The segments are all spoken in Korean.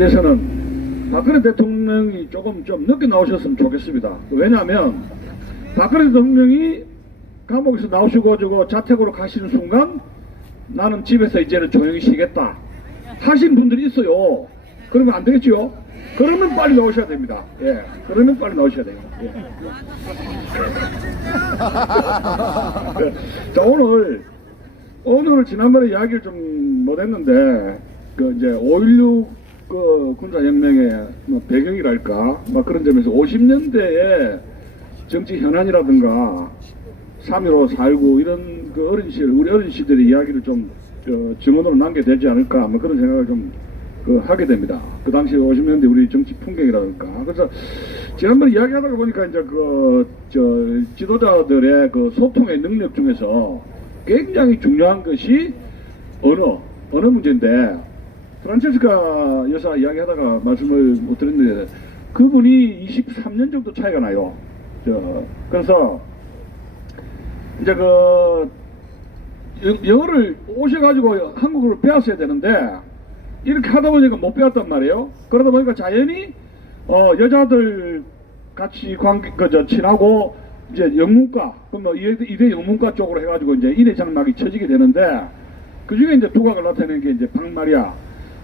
에서는 박근혜 대통령이 조금 좀 늦게 나오셨으면 좋겠습니다. 왜냐하면 박근혜 대통령이 감옥에서 나오시고 자택으로 가시는 순간 나는 집에서 이제는 조용히 쉬겠다 하신 분들이 있어요. 그러면 안 되겠죠? 그러면 빨리 나오셔야 됩니다. 예, 그러면 빨리 나오셔야 돼요. 예. 자, 오늘 지난번에 이야기를 좀 못했는데 그 이제 5.16 그 군사혁명의 뭐 배경이랄까 막 그런 점에서 50년대의 정치 현안이라든가 3.15 살고 이런 그 어린 시절 우리 어린 시절의 이야기를 좀 증언으로 남게 되지 않을까 뭐 그런 생각을 좀 하게 됩니다. 그 당시 50년대 우리 정치 풍경이라든가. 그래서 지난번에 이야기하다가 보니까 이제 지도자들의 그 소통의 능력 중에서 굉장히 중요한 것이 언어 문제인데, 프란체스카 여사 이야기하다가 말씀을 못 드렸는데 그분이 23년 정도 차이가 나요. 그래서 이제 영어를 오셔가지고 한국어를 배웠어야 되는데 이렇게 하다 보니까 못 배웠단 말이에요. 그러다 보니까 자연히 여자들 같이 친하고 이제 영문과 그럼 이대 영문과 쪽으로 해가지고 이제 인해 장막이 쳐지게 되는데, 그 중에 이제 두각을 나타내는 게 이제 박마리아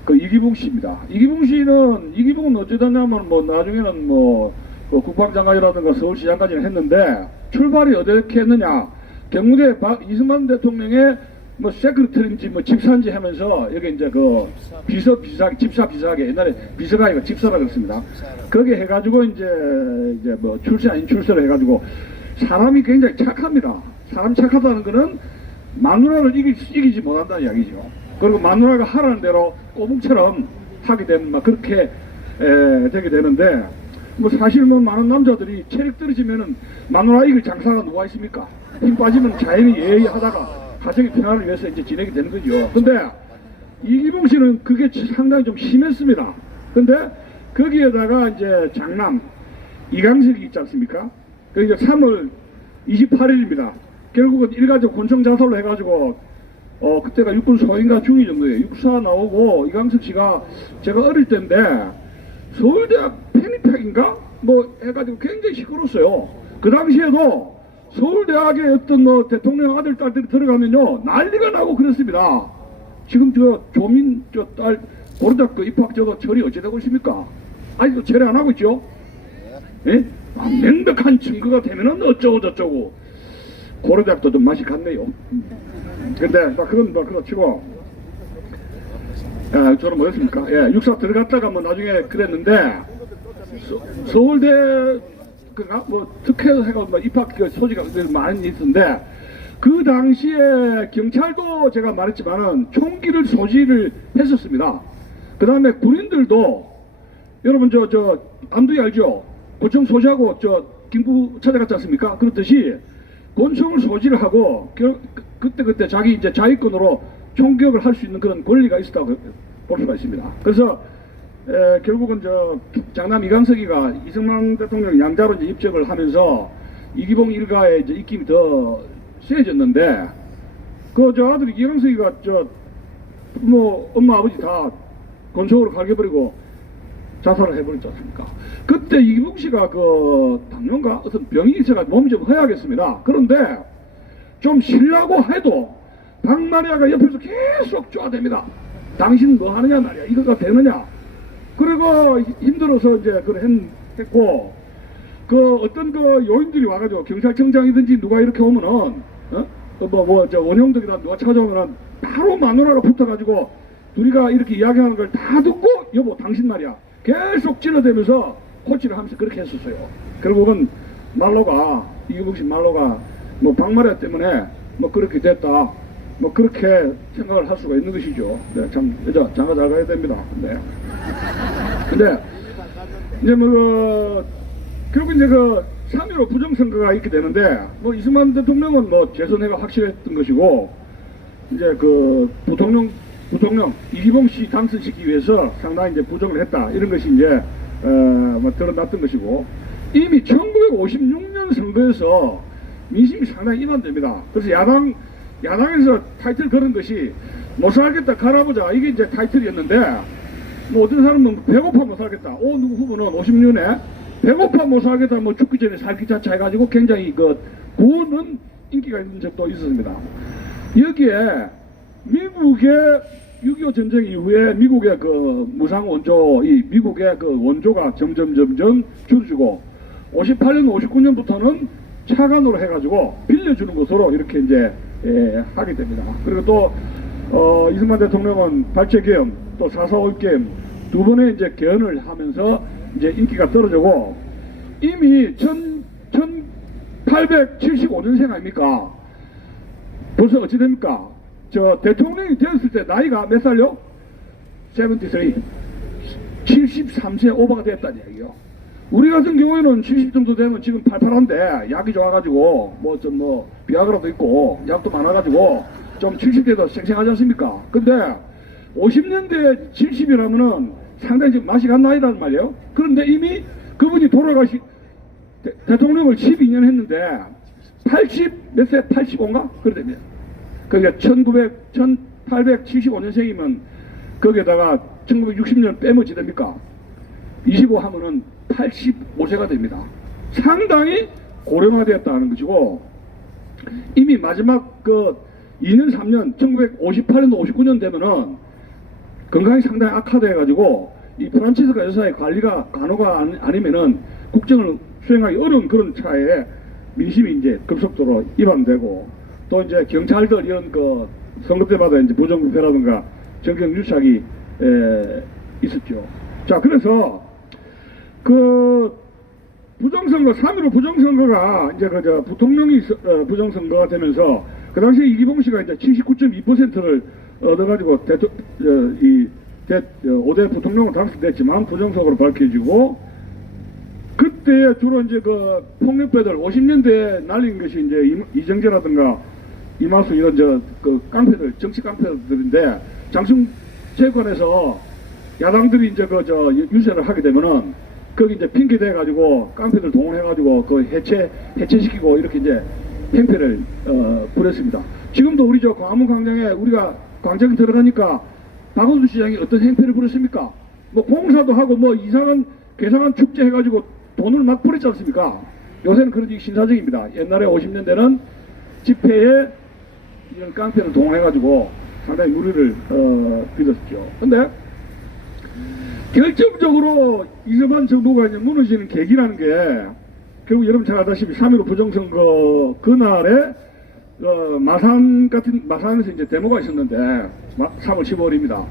이기붕 씨입니다. 이기붕은 어찌됐냐면 뭐 나중에는 뭐 국방장관이라든가 서울시장까지는 했는데, 출발이 어떻게 했느냐, 경무대 이승만 대통령의 뭐 세크리터인지 뭐 집사인지 하면서 여기 이제 집사 비서하게 옛날에 비서가 아니고 집사라 그랬습니다. 거기에 해가지고 이제 뭐 출세 아닌 출세를 해가지고 사람이 굉장히 착합니다. 사람이 착하다는 거는 마누라를 이기지 못한다는 이야기죠. 그리고 마누라가 하라는 대로 꼬북처럼 하게 되면 막 그렇게 되게 되는데, 뭐 사실 뭐 많은 남자들이 체력 떨어지면은 마누라 이길 장사가 누가 있습니까? 힘 빠지면 자연히 예의하다가 가정의 평화를 위해서 이제 진행이 되는 거죠. 근데 이기붕 씨는 그게 상당히 좀 심했습니다. 근데 거기에다가 이제 장남 이강석이 있지 않습니까? 그 이제 3월 28일입니다. 결국은 일가족 권총 자살로 해가지고 그때가 육군 소인가 중위 정도예요. 육사 나오고 이강석 씨가 제가 어릴 때인데 서울대학 펜입학인가 뭐 해가지고 굉장히 시끄러웠어요. 그 당시에도 서울대학에 어떤 뭐 대통령 아들 딸들이 들어가면요 난리가 나고 그랬습니다. 지금 조민 딸 고려대학교 입학 처리 어찌 되고 있습니까? 아직도 처리 안 하고 있죠? 예? 명백한 증거가 되면은 어쩌고 저쩌고. 고려대학도 좀 맛이 갔네요. 근데 그건 그렇지고, 저는 뭐였습니까? 예, 육사 들어갔다가 뭐 나중에 그랬는데 서울대 뭐 특혜해가 뭐 입학 소지가 많이 있었는데, 그 당시에 경찰도 제가 말했지만은 총기를 소지를 했었습니다. 그 다음에 군인들도 여러분 안두희 알죠? 권총 소지하고 김구 찾아갔지 않습니까? 그렇듯이 권총을 소지를 하고 그때 자기 이제 자위권으로 총격을 할 수 있는 그런 권리가 있었다고 볼 수가 있습니다. 그래서 결국은 장남 이강석이가 이승만 대통령 양자로 이제 입적을 하면서 이기붕 일가의 이제 입김이 더 세졌는데, 아들이 이강석이가 뭐 엄마 아버지 다 권총으로 갈겨버리고 자살을 해버렸지 않습니까? 그때 이기붕 씨가 당뇨인가 어떤 병이 있어가지고 몸이 좀 허약했습니다. 그런데 좀 쉬려고 해도 박마리아가 옆에서 계속 쪼아댑니다. 당신 뭐 하느냐 말이야, 이거가 되느냐. 그리고 힘들어서 이제 했고, 어떤 요인들이 와가지고 경찰청장이든지 누가 이렇게 오면은 원형덕이나 누가 찾아오면은 바로 마누라가 붙어가지고 둘이가 이렇게 이야기하는 걸 다 듣고 여보 당신 말이야 계속 찔러대면서 코치를 하면서 그렇게 했었어요. 결국은 이기붕 씨 말로가 뭐 박마리아 때문에 뭐 그렇게 됐다, 뭐 그렇게 생각을 할 수가 있는 것이죠. 네, 참 여자 장가 잘 가야 됩니다. 네. 근데 이제 결국 이제 3.15 부정선거가 있게 되는데, 뭐 이승만 대통령은 뭐 재선회가 확실했던 것이고, 이제 부통령 이기붕 씨 당선시키기 위해서 상당히 이제 부정을 했다, 이런 것이 이제 뭐 드러났던 것이고, 이미 1956년 선거에서 민심이 상당히 이만됩니다. 그래서 야당에서 타이틀 걸은 것이 못 살겠다 갈아보자, 이게 이제 타이틀이었는데, 뭐 어떤 사람은 배고파 못 살겠다. 누구 후보는 50년에 배고파 못 살겠다. 뭐 죽기 전에 살기 자체 해가지고 굉장히 구호는 인기가 있는 적도 있었습니다. 여기에 미국의 6.25 전쟁 이후에 미국의 무상 원조, 미국의 원조가 점점 줄어지고 58년, 59년부터는 차관으로 해가지고 빌려주는 것으로 이렇게 이제 하게 됩니다. 그리고 또 이승만 대통령은 발제개헌, 또 4.4 5.18 두 번의 이제 개헌을 하면서 이제 인기가 떨어지고 이미 1875년생 아닙니까? 벌써 어찌 됩니까? 저 대통령이 되었을 때 나이가 몇 살요? 73. 73세 오버가 됐다는 얘기요. 우리 같은 경우에는 70 정도 되면 지금 팔팔한데 약이 좋아가지고 비아그라도 있고 약도 많아가지고 좀 70대도 쌩쌩하지 않습니까? 근데 50년대 70이라면은 상당히 지금 맛이 간 나이라는 말이에요. 그런데 이미 그분이 대통령을 12년 했는데 80 몇 세? 85인가? 그러답니다. 그러니까 1875년생이면 거기에다가 1960년 빼면 어찌 됩니까? 25 하면은 85세가 됩니다. 상당히 고령화되었다는 것이고 이미 마지막 2년 3년 1958년도 59년 되면은 건강이 상당히 악화돼가지고 이 프란치스카 여사의 간호가 아니면은 국정을 수행하기 어려운 그런 차에 민심이 이제 급속도로 이반되고 또 이제 경찰들 이런 선거 때마다 이제 부정부패라든가 정경유착이 있었죠. 자, 그래서 부정선거 3.15 부정선거가 이제 부통령이 부정선거가 되면서 그 당시에 이기봉 씨가 이제 79.2%를 얻어가지고 5대 부통령으로 당선됐지만 부정선거로 밝혀지고 그때 주로 이제 폭력배들 50년대에 날린 것이 이제 이정재라든가 이마수 이런 깡패들, 정치 깡패들인데 장충체육관에서 야당들이 이제 유세를 하게 되면은 거기 이제 핑계 대가지고 깡패들 동원해가지고 해체시키고 이렇게 이제 행패를 부렸습니다. 지금도 우리 광화문 광장에 우리가 광장 들어가니까 박원순 시장이 어떤 행패를 부렸습니까? 뭐 봉사도 하고 뭐 이상한 괴상한 축제 해가지고 돈을 막 뿌렸지 않습니까? 요새는 그런 게 신사적입니다. 옛날에 50년대는 집회에 이런 깡패를 동원해가지고 상당히 무리를 빚었죠. 근데 결정적으로 이승만 정부가 이제 무너지는 계기라는 게 결국 여러분 잘 아다시피 3.15 부정선거 그날에 마산에서 이제 데모가 있었는데 3월 15일입니다.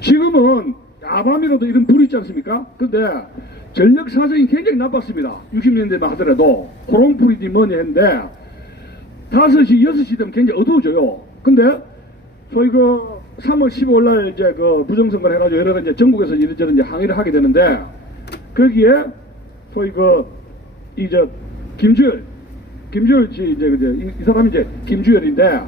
지금은 야밤이라도 이런 불이 있지 않습니까? 근데 전력 사정이 굉장히 나빴습니다. 60년대만 하더라도 호롱불이니 뭐니 했는데 5시, 6시 되면 굉장히 어두워져요. 근데 저희 3월 15일 날 이제 부정선거를 해가지고 여러 이제 전국에서 이런저런 이제 항의를 하게 되는데 거기에 저희 김주열 씨 이 사람이 이제 김주열인데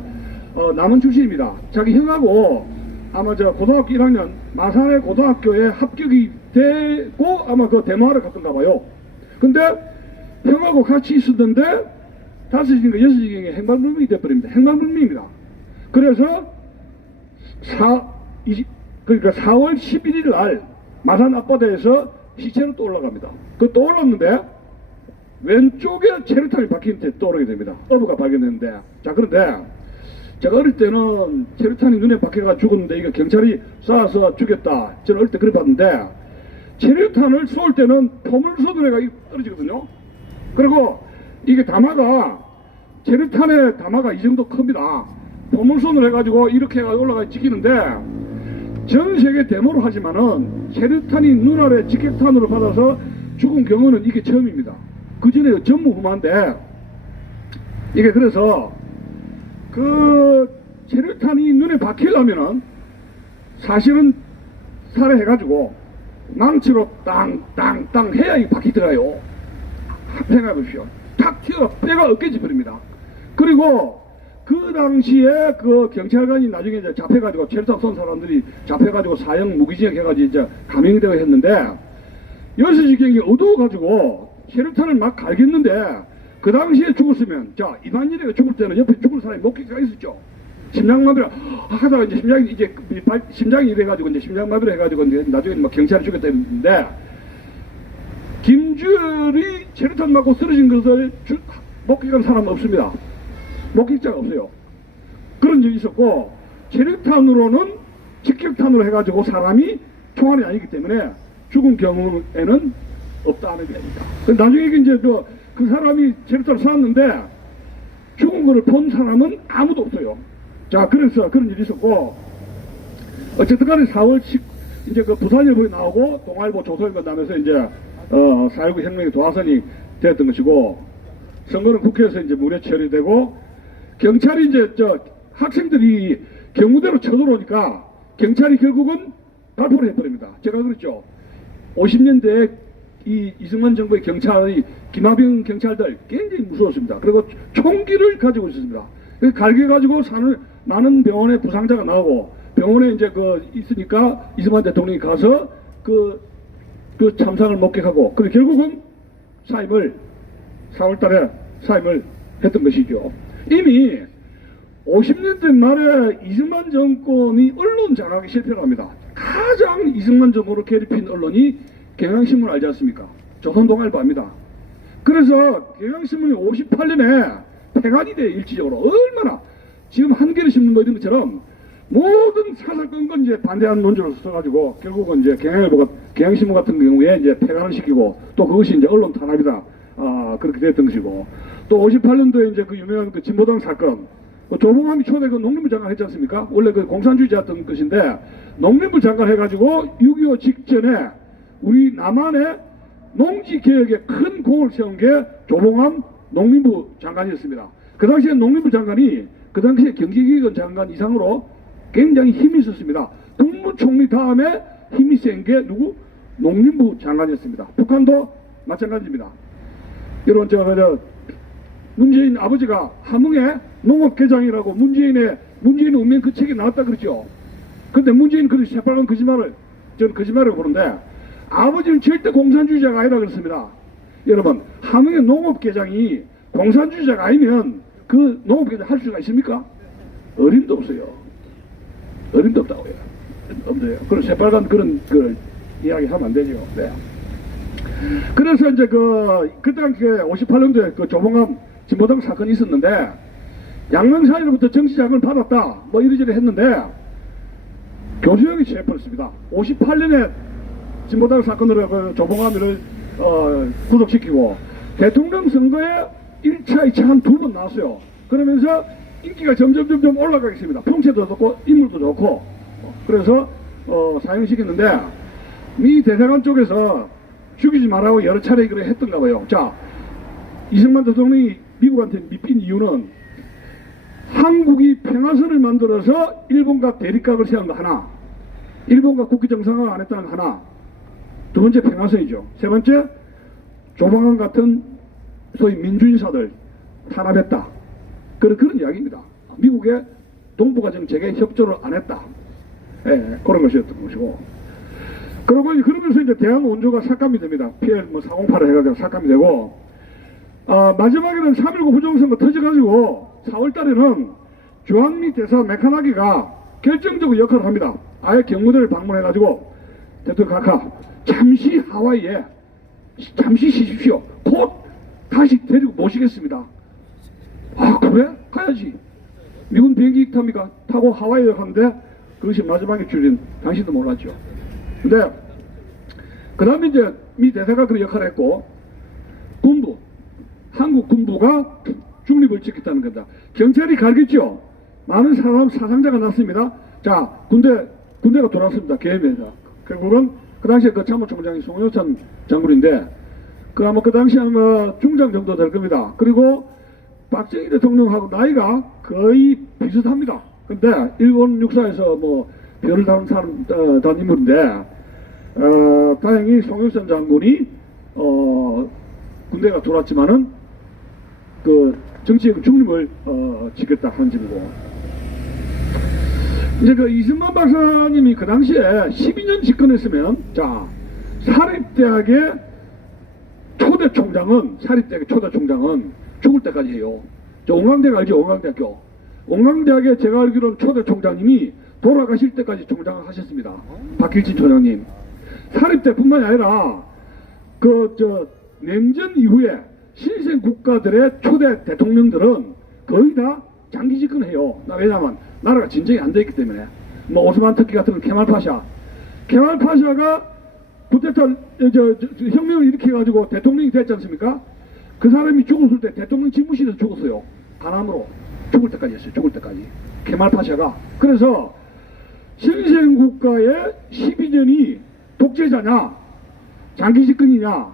남원 출신입니다. 자기 형하고 아마 고등학교 1학년 마산의 고등학교에 합격이 되고 아마 데모하러 갔던가 봐요. 근데 형하고 같이 있었는데 5시인가 6시경에 행방불명이 돼버립니다. 행방불명입니다. 그래서 4월 11일 날 마산 앞바다에서 시체로 또 올라갑니다. 또 올랐는데 왼쪽에 체류탄이 박힌 채 떠오르게 됩니다. 어부가 발견했는데 자, 그런데 제가 어릴 때는 체류탄이 눈에 박혀가 죽었는데 이거 경찰이 쏴서 죽였다. 저는 어릴 때 그래 봤는데 체류탄을 쏠 때는 포물선으로 해가 떨어지거든요. 그리고 이게 체류탄의 담화가 이 정도 큽니다. 포물선으로 해가지고 이렇게 올라가 찍히는데 전 세계 데모를 하지만은 체류탄이 눈 아래 직격탄으로 받아서 죽은 경우는 이게 처음입니다. 그 전에 전무후무한데 이게 그래서 체류탄이 눈에 박히려면은 사실은 살해해가지고 망치로 땅땅땅 해야 이 박히 들어가요. 생각해보십시오. 탁 튀어 뼈가 어깨지 버립니다. 그리고 그 당시에 경찰관이 나중에 이제 잡혀가지고 체류탄 쏜 사람들이 잡혀가지고 사형 무기징역 해가지고 이제 감형이 되고 했는데 6시경이 어두워가지고 체류탄을 막 갈겼는데 그 당시에 죽었으면 자 이만일이가 죽을 때는 옆에 죽을 사람이 목격자가 있었죠. 심장마비를 하다가 이제 심장이 이래가지고 이제 심장마비를 해가지고 이제 나중에 막 경찰이 죽였다 했는데 김주열이 체류탄 맞고 쓰러진 것을 목격한 사람은 없습니다. 목격자가 없어요. 그런 적이 있었고 체류탄으로는 직격탄으로 해가지고 사람이 총알이 아니기 때문에 죽은 경우에는 없다는 겁니다. 나중에 이제 그 사람이 체류탄을 쐈는데 죽은 거를 본 사람은 아무도 없어요. 자, 그래서 그런 일이 있었고, 어쨌든 간에 4월 10, 이제 그 부산일보에 나오고, 동아일보 조선일보 나면서 이제, 4.19 혁명의 도화선이 되었던 것이고, 선거는 국회에서 이제 무려 처리되고, 경찰이 이제 학생들이 경무대로 쳐들어오니까, 경찰이 결국은 발포를 해버립니다. 제가 그랬죠. 50년대에 이승만 정부의 경찰이 김하병 경찰들 굉장히 무서웠습니다. 그리고 총기를 가지고 있었습니다. 갈겨 가지고 나는 병원에 부상자가 나오고 병원에 이제 있으니까 이승만 대통령이 가서 그 참상을 목격하고 그리고 결국은 4월달에 사임을 했던 것이죠. 이미 50년대 말에 이승만 정권이 언론 장악에 실패를 합니다. 가장 이승만 정권을 괴롭힌 언론이 경향신문 알지 않습니까? 조선동아일보입니다. 그래서 경향신문이 58년에 폐간이 돼 일시적으로 얼마나 지금 한겨레 신문 이런 것처럼 모든 사사건건 이제 반대하는 논조를 써가지고 결국은 이제 경향신문 같은 경우에 이제 폐간을 시키고 또 그것이 이제 언론 탄압이다. 그렇게 됐던 것이고 또 58년도에 이제 그 유명한 그 진보당 사건 조봉암이 초대 그 농림부 장관 했지 않습니까? 원래 그 공산주의자였던 것인데 농림부 장관 해가지고 6.25 직전에 우리 남한의 농지개혁에 큰 공을 세운 게 조봉암 농림부 장관이었습니다. 그 당시에 농림부 장관이 그 당시에 경제기획원 장관 이상으로 굉장히 힘이 있었습니다. 국무총리 다음에 힘이 센 게 누구? 농림부 장관이었습니다. 북한도 마찬가지입니다. 여러분 문재인 아버지가 함흥에 농업개장이라고 문재인의 운명 그 책이 나왔다 그랬죠. 근데 문재인 그 새빨간 거짓말을 저는 거짓말이라고 보는데 아버지는 절대 공산주의자가 아니라 그렇습니다. 여러분 함흥의 농업개장이 공산주의자가 아니면 그 농업개장 할 수가 있습니까? 어림도 없어요. 어림도 없다고요. 없어요. 그런 새빨간 그런 이야기 하면 안 되죠. 네. 그래서 이제 그 당시에 58년도에 그 조봉암 진보당 사건이 있었는데 양명사이로부터 정치자금을 받았다 뭐 이리저리 했는데 교수형이 체포했습니다. 58년에 진보당 사건으로 그 조봉암을 구속시키고 대통령 선거에 1차, 2차 한 2번 나왔어요. 그러면서 인기가 점점 올라가겠습니다. 평체도 좋고 인물도 좋고 그래서 사형시켰는데 미 대사관 쪽에서 죽이지 말라고 여러 차례 그래 했던가 봐요. 자, 이승만 대통령이 미국한테 미핀 이유는 한국이 평화선을 만들어서 일본과 대립각을 세운 거 하나, 일본과 국기 정상화를 안 했다는 거 하나, 두 번째 평화선이죠. 세 번째 조봉암 같은 소위 민주인사들 탄압했다. 그런 이야기입니다. 미국의 동북아 정책에 협조를 안 했다. 예, 그런 것이었던 것이고. 그러면서 이제 대한 원조가 삭감이 됩니다. PL 408을 해가지고 삭감이 되고, 마지막에는 3.19 부정선거 터져가지고 4월달에는 주한미 대사 메카나기가 결정적으로 역할을 합니다. 아예 경무대를 방문해가지고 대통령 각하 잠시 하와이에 잠시 쉬십시오. 곧 다시 데리고 모시겠습니다. 아 그래? 가야지. 미군 비행기 탑니까? 타고 하와이에 가는데 그것이 마지막에 줄인 당신도 몰랐죠. 근데 그 다음에 이제 미 대사가 그런 역할을 했고 군부 한국 군부가 중립을 지켰다는 겁니다. 경찰이 갈겼죠. 많은 사상자가 났습니다. 자 군대가 돌아왔습니다. 계엄에서 결국은 그 당시에 그 참모총장이 송효찬 장군인데 아마 그 당시 아마 중장 정도 될 겁니다. 그리고 박정희 대통령하고 나이가 거의 비슷합니다. 근데 일본 육사에서 뭐 별을 다룬 단 인물인데 다행히 송효찬 장군이 군대가 돌았지만은 그 정치적 중립을 지켰다 하는 점이고 이제 그 이승만 박사님이 그 당시에 12년 집권했으면 자 사립대학의 초대 총장은 죽을 때까지 해요. 저 온광대가 알죠? 온광대학교. 원광대학의 제가 알기로는 초대 총장님이 돌아가실 때까지 총장을 하셨습니다. 박길진 총장님. 사립 때뿐만이 아니라 냉전 이후에 신생 국가들의 초대 대통령들은 거의 다 장기 집권해요. 왜냐하면 나라가 진정이 안 돼 있기 때문에. 뭐 오스만 터키 같은 케말파샤가 쿠데타 혁명을 일으켜가지고 대통령이 됐지 않습니까? 그 사람이 죽었을 때 대통령 집무실에서 죽었어요. 간암으로 죽을 때까지 했어요. 죽을 때까지. 케말파샤가. 그래서 신생 국가의 12년이 독재자냐 장기 집권이냐,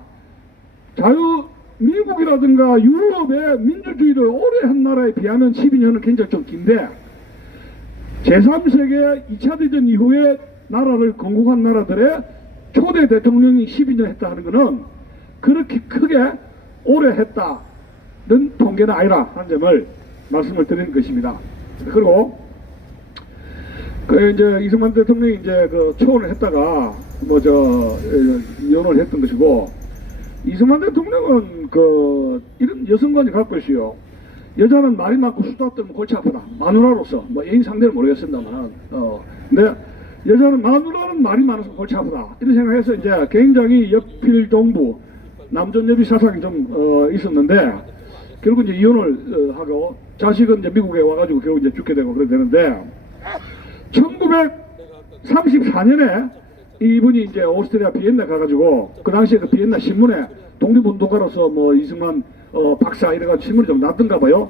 미국이라든가 유럽의 민주주의를 오래 한 나라에 비하면 12년은 굉장히 좀 긴데, 제3세계 2차 대전 이후에 나라를 건국한 나라들의 초대 대통령이 12년 했다 하는 것은 그렇게 크게 오래 했다는 통계는 아니라 하는 점을 말씀을 드리는 것입니다. 그리고 이제 이승만 대통령이 이제 초원을 했다가 이혼을 했던 것이고, 이승만 대통령은 이런 여성관이 갖고 있어요. 여자는 말이 많고 수다 떨면 골치 아프다. 마누라로서 애인 상대를 모르겠습니다만, 근데 여자는 마누라는 말이 많아서 골치 아프다. 이런 생각해서 이제 굉장히 역필동부 남존여비 사상이 좀 있었는데, 결국 이제 이혼을 하고 자식은 이제 미국에 와가지고 결국 이제 죽게 되고 그래 되는데, 1934년에 이분이 이제 오스트리아 비엔나 가가지고 그 당시에 비엔나 신문에 독립운동가로서 이승만 박사 이래가지고 신문이 좀 났던가 봐요.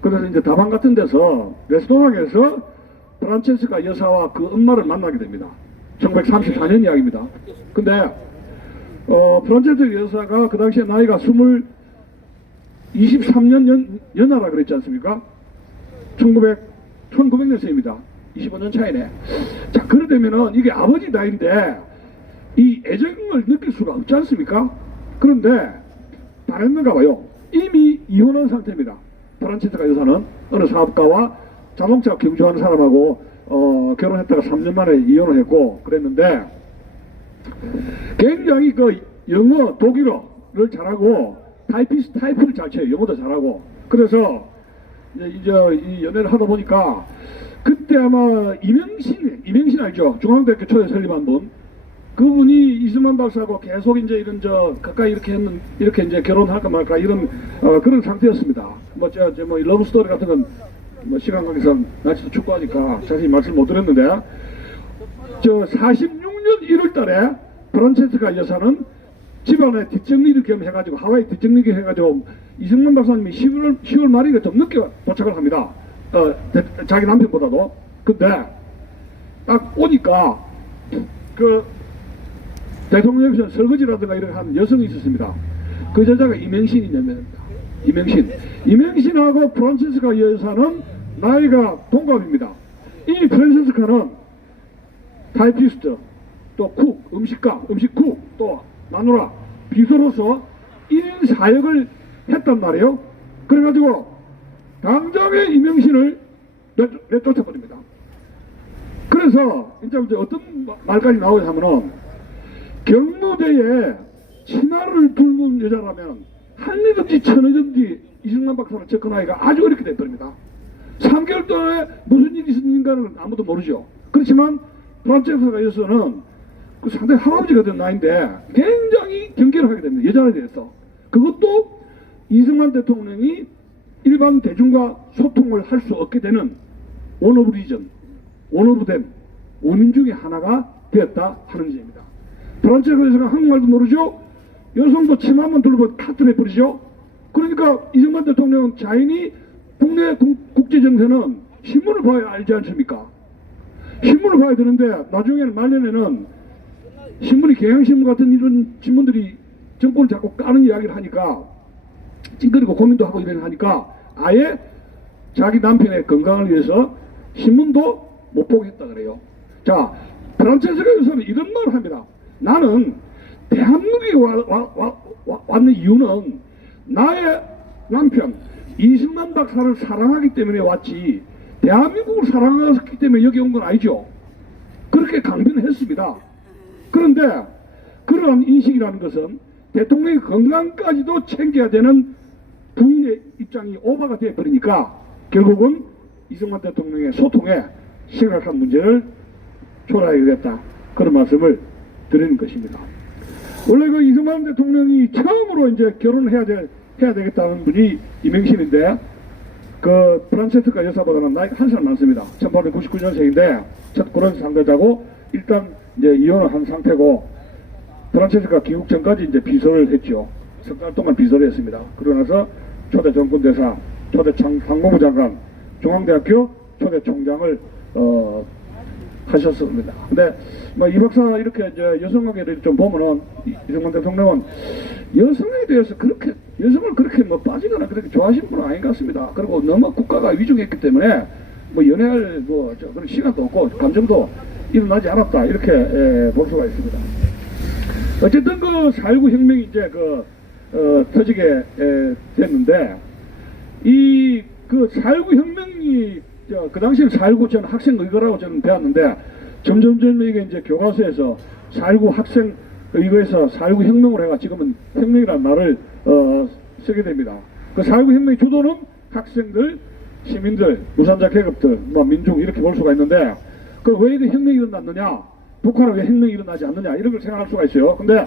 그래서 이제 다방 같은 데서 레스토랑에서 프란체스카 여사와 그 엄마를 만나게 됩니다. 1934년 이야기입니다. 근데 프란체스카 여사가 그 당시에 나이가 23년 연하라 그랬지 않습니까? 1900년생입니다. 25년 차이네. 자, 그러되면은 이게 아버지 나이인데 이 애정을 느낄 수가 없지 않습니까? 그런데 잘했는가 봐요. 이미 이혼한 상태입니다. 프란체스카 여사는 어느 사업가와 자동차 경주하는 사람하고 결혼했다가 3년 만에 이혼을 했고 그랬는데, 굉장히 영어, 독일어를 잘하고 타이프를 잘 쳐요. 영어도 잘하고. 그래서 이제 이 연애를 하다 보니까 그때 아마 이명신 알죠? 중앙대학교 초대 설립한 분. 그분이 이승만 박사하고 계속 이제 가까이 이렇게 이제 결혼할까 말까 이런 그런 상태였습니다. 러브 스토리 같은 건 시간 관계상 날씨도 춥고 하니까 자세히 말씀 못 드렸는데, 46년 1월 달에 프란체스카 여사는 집안에 뒷정리를 겸 해가지고 하와이 뒷정리를 해가지고 이승만 박사님이 10월 말일에 좀 늦게 도착을 합니다. 자기 남편보다도. 근데 딱 오니까 대통령실에 설거지라든가 이런 한 여성이 있었습니다. 그 여자가 이명신이냐면 이명신하고 프란체스카 여사는 나이가 동갑입니다. 이 프란체스카는 타이피스트, 또 음식쿡, 또 마누라, 비서로서 1인 사역을 했단 말이에요. 그래가지고 당장에 이명신을 내쫓아버립니다. 그래서 이제 어떤 말까지 나오냐 하면은, 경무대에 치마를 뚫는 여자라면 한리든지 천리든지 이승만 박사를 접근하기가 아주 어렵게 돼버립니다. 3개월 동안에 무슨 일이 있었는가는 아무도 모르죠. 그렇지만 프란체스카 여사는 상당히 할아버지가 된 나이인데 굉장히 경계를 하게 됩니다. 여자에 대해서. 그것도 이승만 대통령이 일반 대중과 소통을 할 수 없게 되는 원오브리전, 원오브댐, 원인 중에 하나가 되었다 하는 점입니다. 프란체스카 여사가 한국말도 모르죠. 여성도 치마만 둘러보고 카트내버리죠. 그러니까 이승만 대통령은 자인이 국내 국제정세는 신문을 봐야 알지 않습니까? 신문을 봐야 되는데 나중에는 말년에는 신문이 경향신문 같은 이런 신문들이 정권을 자꾸 까는 이야기를 하니까 찡그리고 고민도 하고 이런 하니까 아예 자기 남편의 건강을 위해서 신문도 못 보겠다 그래요. 자, 프란체스카 여사는 이런 말을 합니다. 나는 대한민국에 왔는 이유는 나의 남편 이승만 박사를 사랑하기 때문에 왔지 대한민국을 사랑하기 때문에 여기 온 건 아니죠. 그렇게 강변을 했습니다. 그런데 그런 인식이라는 것은 대통령의 건강까지도 챙겨야 되는 부인의 입장이 오버가 되어버리니까 결국은 이승만 대통령의 소통에 심각한 문제를 초래하게 됐다. 그런 말씀을 드리는 것입니다. 원래 그 이승만 대통령이 처음으로 이제 결혼을 해야 되겠다는 분이 이명신인데, 그 프란체스카 여사보다는 나이가 한 살 많습니다. 1899년생인데 첫 결혼 상대자고 일단 이제 이혼을 한 상태고, 프란체스카 귀국 전까지 이제 비서를 했죠. 석 달 동안 비서를 했습니다. 그러고 나서 초대 정권대사, 초대 상무부 장관, 중앙대학교 초대 총장을 하셨습니다. 근데 뭐 이 박사 이렇게 이제 여성관계를 좀 보면은 이승만 대통령은 여성에 대해서 그렇게, 여성을 그렇게 뭐 빠지거나 그렇게 좋아하시는 분은 아닌 것 같습니다. 그리고 너무 국가가 위중했기 때문에 뭐 연애할 뭐 그런 시간도 없고 감정도 일어나지 않았다, 이렇게 볼 수가 있습니다. 어쨌든 그 4.19 혁명이 이제 터지게 됐는데, 이 그 4.19 혁명이 그 당시에 4.19 저는 학생 의거라고 저는 배웠는데, 점점점 이게 이제 교과서에서 4.19 학생 의거에서 4.19 혁명을 해가 지금은 혁명이라는 말을 쓰게 됩니다. 그 4.19 혁명의 주도는 학생들, 시민들, 무산자 계급들, 뭐 민중 이렇게 볼 수가 있는데, 그 왜 이게 혁명이 일어났느냐, 북한은 왜 혁명이 일어나지 않느냐, 이런 걸 생각할 수가 있어요. 근데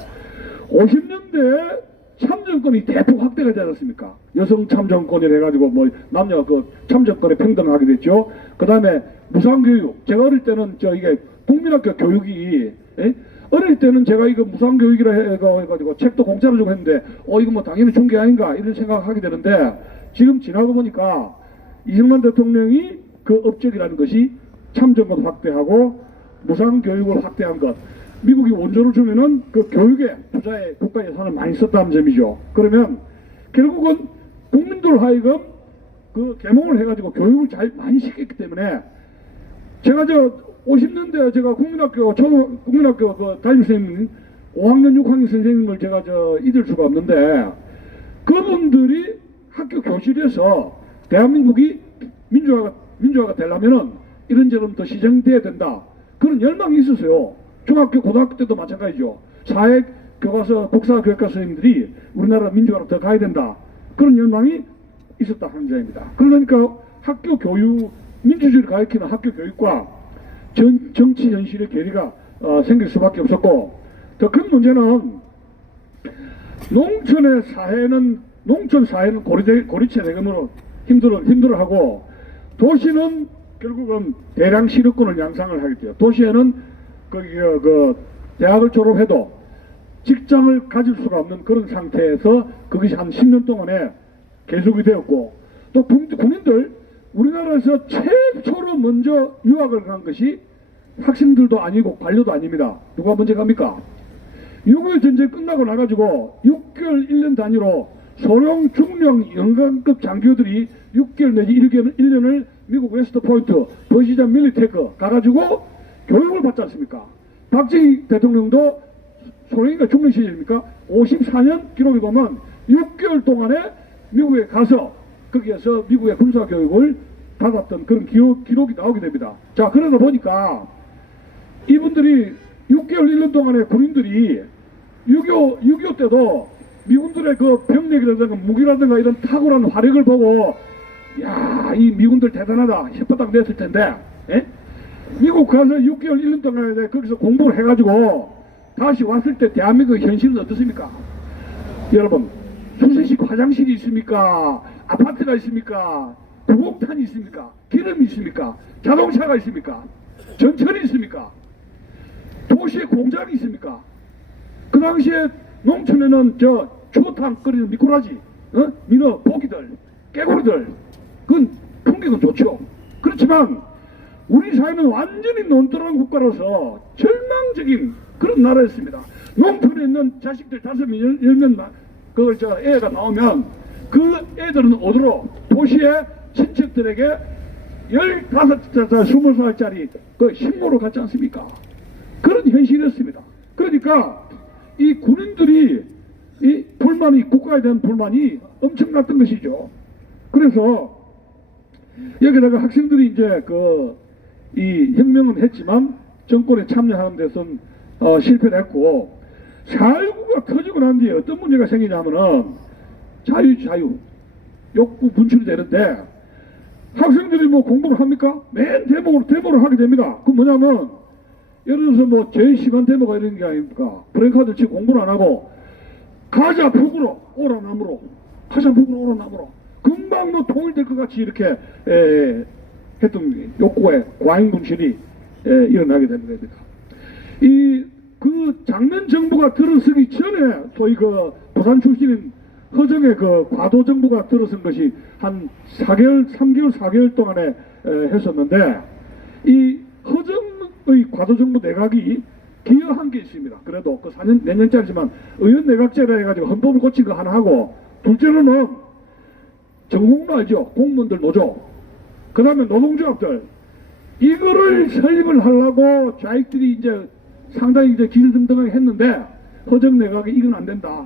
50년대 참정권이 대폭 확대가 되지 않았습니까? 여성 참정권이라 해가지고 뭐 남녀 그 참정권에 평등하게 됐죠. 그 다음에 무상교육. 제가 어릴 때는 이게 국민학교 교육이, 어릴 때는 제가 이거 무상교육이라 해가지고 책도 공짜로 주고 했는데, 이거 뭐 당연히 준 게 아닌가, 이런 생각을 하게 되는데, 지금 지나고 보니까 이승만 대통령이 그 업적이라는 것이 참정권 확대하고 무상교육을 확대한 것, 미국이 원조를 주면은 그 교육에 투자에 국가 예산을 많이 썼다는 점이죠. 그러면 결국은 국민들 하여금 그 계몽을 해가지고 교육을 잘 많이 시켰기 때문에, 제가 50년대 제가 국민학교 그 담임 선생님 5학년 6학년 선생님을 제가 잊을 수가 없는데, 그분들이 학교 교실에서 대한민국이 민주화가 되려면은 이런저런 더 시정돼야 된다, 그런 열망이 있었어요. 중학교 고등학교 때도 마찬가지죠. 사회 교과서 국사 교육과 선생님들이 우리나라 민주화로 더 가야 된다, 그런 열망이 있었다 하는 점입니다. 그러니까 학교 교육, 민주주의를 가리키는 학교 교육과 정치 현실의 괴리가 생길 수밖에 없었고, 더 큰 문제는 농촌 사회는 고리체 대금으로 힘들어하고, 도시는 결국은 대량 실업군을 양상을 하게 돼요. 도시에는 대학을 졸업해도 직장을 가질 수가 없는 그런 상태에서 그것이 한 10년 동안에 계속이 되었고, 또 국민들, 우리나라에서 최초로 먼저 유학을 간 것이 학생들도 아니고 관료도 아닙니다. 누가 먼저 갑니까? 6.25 전쟁 끝나고 나가지고 6개월 1년 단위로 소령, 중령, 영관급 장교들이 6개월 내지 1년을 미국 웨스트포인트, 버시전 밀리테크 가가지고 교육을 받지 않습니까? 박정희 대통령도 소령인가 중령 시절입니까? 54년 기록에 보면 6개월 동안에 미국에 가서 거기에서 미국의 군사교육을 받았던 그런 기록이 나오게 됩니다. 자, 그러다 보니까 이분들이 6개월 1년 동안에 군인들이 6.25 때도 미군들의 그 병력이라든가 무기라든가 이런 탁월한 화력을 보고, 야, 이 미군들 대단하다 혓바닥 냈을 텐데, 미국 가서 6개월 1년 동안에 거기서 공부를 해가지고 다시 왔을 때 대한민국의 현실은 어떻습니까? 여러분, 수세식 화장실이 있습니까? 아파트가 있습니까? 구곡탄이 있습니까? 기름이 있습니까? 자동차가 있습니까? 전철이 있습니까? 도시에 공장이 있습니까? 그 당시에 농촌에는 추어탕 끓이는 미꾸라지, 민어, 고기들, 깨구리들, 그건 풍경은 좋죠. 그렇지만 우리 사회는 완전히 논두렁 국가로서 절망적인 그런 나라였습니다. 농촌에 있는 자식들 5명, 10명 애가 나오면 그 애들은 어디로 도시의 친척들에게 15살, 20살짜리 그 신고로 갔지 않습니까? 그런 현실이었습니다. 그러니까 이 군인들이 이 불만이, 국가에 대한 불만이 엄청났던 것이죠. 그래서 여기다가 학생들이 이제 이 혁명은 했지만 정권에 참여하는 데선 실패를 했고, 4.19가 터지고 난 뒤에 어떤 문제가 생기냐면은 자유 욕구 분출이 되는데, 학생들이 뭐 공부를 합니까? 맨 대목을 하게 됩니다. 그 뭐냐면 예를 들어서 뭐 제일 심한 대목가 이런 게 아닙니까? 브레이크하드 치고 공부를 안 하고 가자 북으로 오라 남으로 가자 북으로 오라 남으로 금방 뭐 통일될 것 같이 이렇게 했던 욕구에 과잉 분실이 일어나게 되는 겁니다. 그 장면 정부가 들어서기 전에 소위 그 부산 출신인 허정의 그 과도 정부가 들어선 것이 한 4개월 동안에 했었는데 이 허정의 과도 정부 내각이 기여한 게 있습니다. 그래도 그 4년, 몇 년짜리지만 의원 내각제라 해가지고 헌법을 고친 거 하나 하고 둘째로는 전공로 알죠? 공무원들 노조. 그 다음에 노동조합들. 이거를 설립을 하려고 자익들이 이제 상당히 이제 기승등등하게 했는데 허정 내각이 이건 안 된다.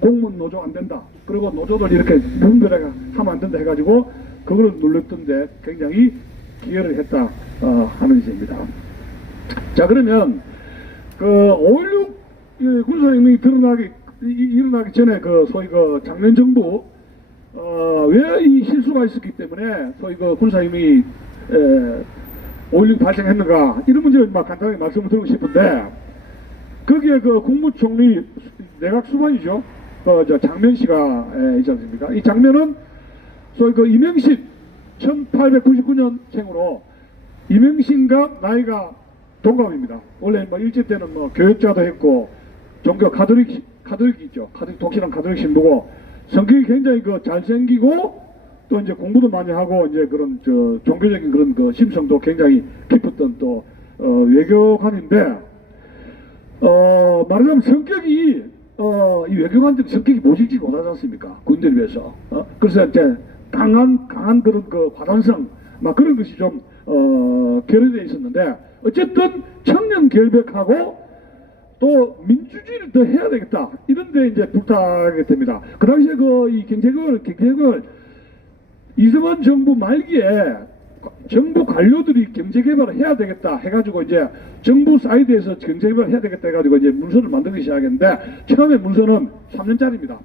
공무원 노조 안 된다. 그리고 노조들 이렇게 분별하게 하면 안 된다 해가지고 그걸 눌렀던데 굉장히 기여를 했다 하는 것입니다. 자 그러면 그 5.16 군사혁명이 일어나기 전에 그 소위 그 장면 정부 왜 이 실수가 있었기 때문에 소위 그 군사혁명이 5.16 발생했는가 이런 문제를 막 간단하게 말씀을 드리고 싶은데 거기에 그 국무총리 내각 수반이죠. 저 장면 씨가 있지 않습니까? 이 장면은 소위 그 이명식 1899년생으로 이명신과 나이가 동갑입니다. 원래 뭐 일제 때는 뭐 교역자도 했고 종교 가톨릭 있죠. 독실한 가톨릭 신부고 성격이 굉장히 그 잘생기고 또 이제 공부도 많이 하고 이제 그런 저 종교적인 그런 그 심성도 굉장히 깊었던 또 외교관인데 말하자면 성격이 이 외교관들 성격이 모질지 못하지 않습니까? 군대를 위해서 그래서 이제 강한 그런 그 과단성 막 그런 것이 좀 결여되어 있었는데 어쨌든 청년 결백하고 또 민주주의를 더 해야 되겠다 이런데 이제 불타게 됩니다. 그 당시에 그 이 경제개혁을 이승만 정부 말기에 정부 관료들이 경제개발을 해야 되겠다 해가지고 이제 정부 사이드에서 경제개발을 해야 되겠다 해가지고 이제 문서를 만들기 시작했는데 처음에 문서는 3년짜리입니다.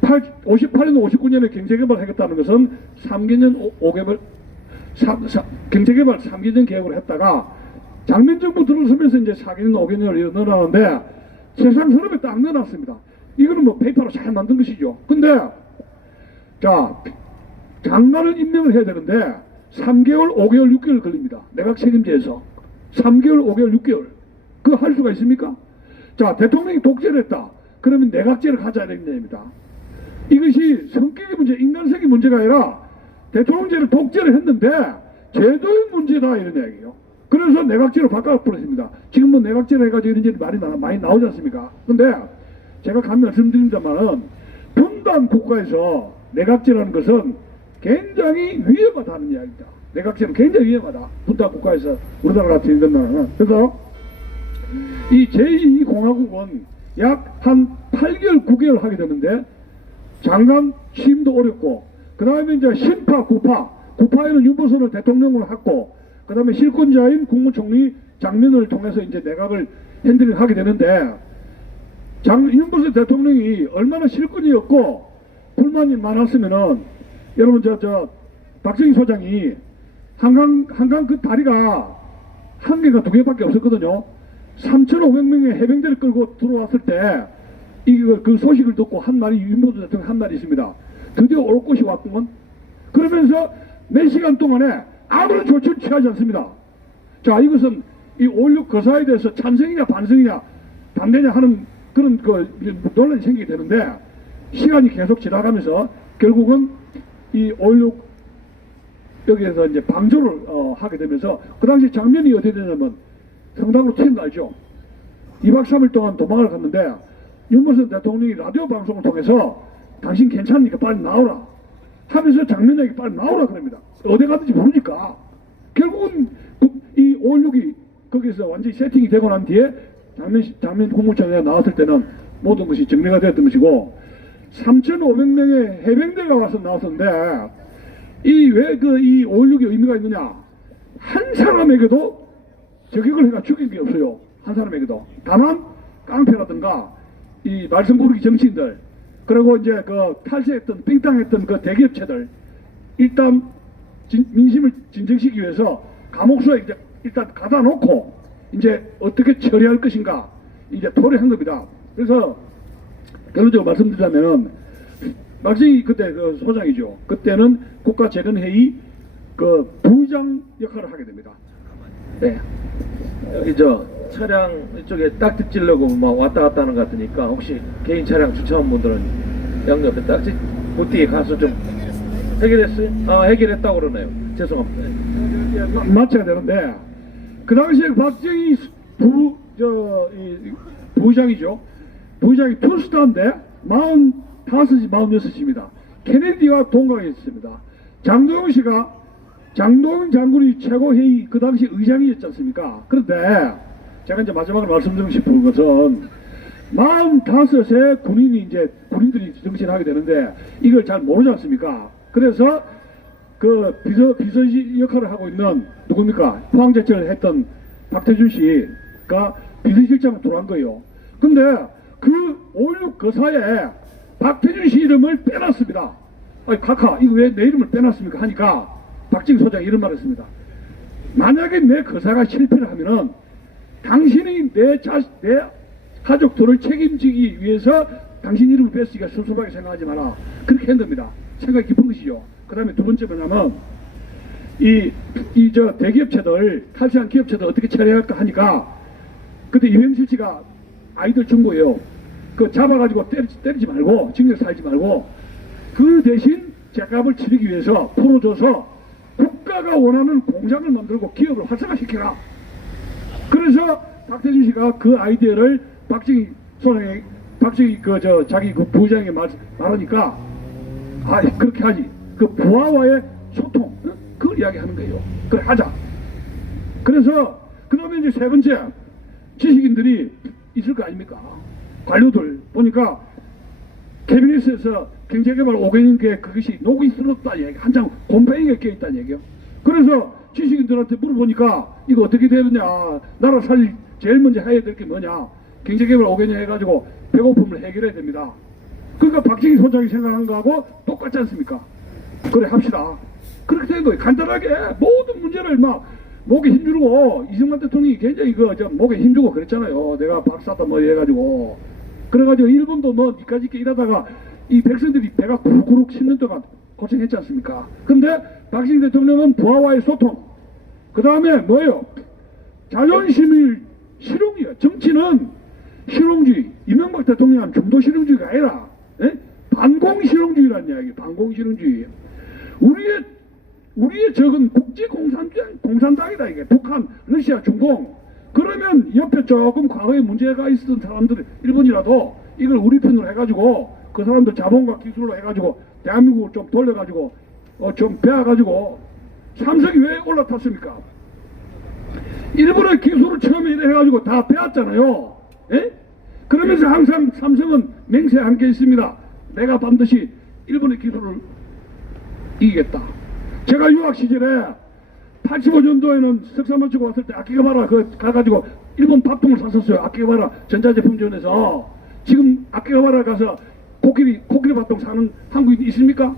58년 59년에 경제개발을 하겠다는 것은 3개년 5개월 경제개발 3개년 계획을 했다가 장면 정부 들어서면서 이제 4개년 5개년을 넣어놨는데 세상 서름에 딱 넣어놨습니다. 이거는 뭐 페이퍼로 잘 만든 것이죠. 근데 자 장관을 임명을 해야 되는데 3개월, 5개월, 6개월 걸립니다. 내각 책임제에서 3개월, 5개월, 6개월 그거 할 수가 있습니까? 자 대통령이 독재를 했다. 그러면 내각제를 가져야 되는 겁니다. 이것이 성격의 문제, 인간성의 문제가 아니라 대통령제를 독재를 했는데 제도의 문제다 이런 이야기예요. 그래서 내각제로 바꿔버렸습니다. 지금 뭐 내각제로 해가지고 이런 일이 많이 나오지 않습니까? 근데 제가 감히 말씀드립니다만은 분단 국가에서 내각제라는 것은 굉장히 위험하다는 이야기입니다. 내각제는 굉장히 위험하다. 분단 국가에서 우리나라 같은 이런 나라는. 그래서 이 제2공화국은 약 한 8개월, 9개월 하게 되는데 장관 취임도 어렵고 그 다음에 이제 신파, 구파에는 윤보선을 대통령으로 했고 그 다음에 실권자인 국무총리 장면을 통해서 이제 내각을 핸들링 하게 되는데 윤보선 대통령이 얼마나 실권이었고 불만이 많았으면은 여러분 저 박정희 소장이 한강 그 다리가 한 개가 두 개밖에 없었거든요. 3,500명의 해병대를 끌고 들어왔을 때 이걸 그 소식을 듣고 한 말이 윤보선 대통령 한 말이 있습니다. 드디어 올 것이 왔구먼. 그러면서 몇 시간 동안에 아무런 조치를 취하지 않습니다. 자 이것은 이 5.16 거사에 대해서 찬성이냐 반성이냐 반대냐 하는 그런 그 논란이 생기게 되는데 시간이 계속 지나가면서 결국은 이 5.16 여기에서 이제 방조를 하게 되면서 그 당시 장면이 어떻게 되냐면 성당으로 튀는 거 알죠? 2박 3일 동안 도망을 갔는데 윤보선 대통령이 라디오 방송을 통해서 당신 괜찮으니까 빨리 나오라 하면서 장면에게 빨리 나오라 그럽니다. 어디 가든지 모르니까 결국은 이 5.16이 거기서 완전히 세팅이 되고 난 뒤에 장면 국무총리가 나왔을 때는 모든 것이 정리가 되었던 것이고 3,500명의 해병대가 와서 나왔었는데 이 왜 이 5.16의 의미가 있느냐 한 사람에게도 저격을 해가 죽인 게 없어요. 한 사람에게도. 다만 깡패라든가 이 말썽 부르기 정치인들 그리고 이제 그 탈세했던 빙땅했던 그 대기업체들 일단 민심을 진정시키기 위해서 감옥수에 이제 일단 가다 놓고 이제 어떻게 처리할 것인가 이제 토론한 겁니다. 그래서 결론적으로 말씀드리자면은 박정희 그때 그 소장이죠. 그때는 국가재건회의 그 부의장 역할을 하게 됩니다. 네. 여기 저 차량 이쪽에 딱지 찌르고 막 왔다 갔다 하는 것 같으니까 혹시 개인 차량 주차한 분들은 양옆에 딱지 그 가서 좀 해결했어요? 아, 해결했다고 그러네요. 죄송합니다. 맞춰야 되는데 그 당시에 박정희 부의장이죠. 부의장이 투스타인데 45시, 46시입니다. 케네디와 동갑이었습니다. 장도영 씨가 장도영 장군이 최고회의 그 당시 의장이었지 않습니까? 그런데 제가 이제 마지막으로 말씀드리고 싶은 것은 45세 군인들이 정신하게 되는데 이걸 잘 모르지 않습니까? 그래서 그 비서 역할을 하고 있는 누굽니까? 포항제철을 했던 박태준 씨가 비서실장으로 들어간 거예요. 근데 그 5.16 거사에 박태준 씨 이름을 빼놨습니다. 아니 카카 이거 왜 내 이름을 빼놨습니까? 하니까 박정희 소장이 이런 말을 했습니다. 만약에 내 거사가 실패를 하면은 당신이 내 가족들을 책임지기 위해서 당신 이름을 뺐으니까 섭섭하게 생각하지 마라. 그렇게 한 겁니다. 생각이 깊은 것이죠. 그 다음에 두 번째 뭐냐면 저 대기업체들 탈세한 기업체들 어떻게 처리할까 하니까 그때 이명실 씨가 아이들 중고예요. 그 잡아가지고 때리지 말고 징역 살지 말고 그 대신 제값을 치르기 위해서 풀어줘서 국가가 원하는 공장을 만들고 기업을 활성화시켜라. 그래서 박태준 씨가 그 아이디어를 박정희 자기 그 부의장에게 말하니까 아 그렇게 하지. 그 부하와의 소통 그걸 이야기하는 거예요. 그걸 하자. 그래서 그다음에 이제 세 번째 지식인들이 있을 거 아닙니까? 관료들 보니까 캐비닛에서 경제개발 5개년 계획 그것이 녹이 슬었다 얘기 한 장 곰팡이가 껴있다는 얘기요. 그래서 지식인들한테 물어보니까 이거 어떻게 되느냐 나라 살릴 제일 먼저 해야 될 게 뭐냐 경제개발 5개년 해가지고 배고픔을 해결해야 됩니다. 그러니까 박정희 소장이 생각한 거하고 똑같지 않습니까? 그래 합시다. 그렇게 된 거예요. 간단하게 모든 문제를 막 목에 힘주고 이승만 대통령이 굉장히 목에 힘주고 그랬잖아요. 내가 박사다 뭐 해가지고 그래가지고 일본도 뭐 니까지 일하다가 이 백성들이 배가 구룩구룩 10년 동안 고생했지 않습니까? 근데 박정희 대통령은 부하와의 소통 그 다음에 뭐예요? 자존심이 실용이에요. 정치는 실용주의. 이명박 대통령은 중도 실용주의가 아니라 반공실용주의라는 이야기예요. 반공실용주의. 우리의 적은 국제공산당이다 이게. 북한, 러시아, 중공. 그러면 옆에 조금 과거에 문제가 있었던 사람들 일본이라도 이걸 우리 편으로 해가지고 그 사람들 자본과 기술로 해가지고 대한민국을 좀 돌려가지고 좀 배워가지고 삼성이 왜 올라탔습니까? 일본의 기술을 처음에 해가지고 다 배웠잖아요. 예? 그러면서 항상 삼성은 맹세한 게 있습니다. 내가 반드시 일본의 기술을 이기겠다. 제가 유학 시절에 85년도에는 석사 마치고 왔을 때 아키가바라 가가지고 일본 밥통을 샀었어요. 아키가바라 전자제품전에서. 지금 아키가바라 가서 코끼리 밥통 사는 한국인 있습니까?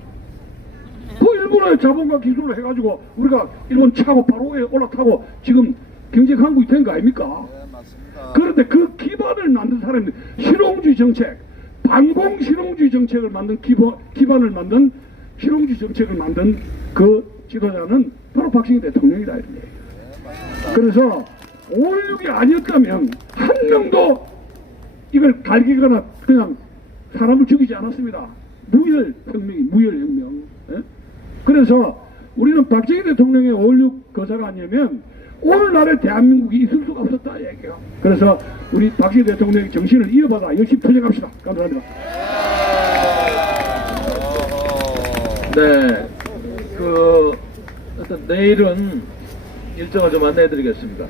그 일본의 자본과 기술을 해가지고 우리가 일본 차고 바로 올라타고 지금 경제 강국이 된 거 아닙니까? 네, 맞습니다. 그런데 그 기반을 만든 사람이 실용주의 정책, 반공 실용주의 정책을 만든 기반을 만든 실용주의 정책을 만든 그 지도자는 바로 박정희 대통령이다 이런 얘기예요. 그래서 5.16이 아니었다면 한 명도 이걸 갈기거나 그냥 사람을 죽이지 않았습니다. 무혈혁명. 예? 그래서 우리는 박정희 대통령의 5.16 거사가 아니면 오늘날의 대한민국이 있을 수가 없었다 얘기예요. 그래서 우리 박정희 대통령의 정신을 이어받아 열심히 투쟁합시다. 감사합니다. 네, 어떤 내일은 일정을 좀 안내해 드리겠습니다.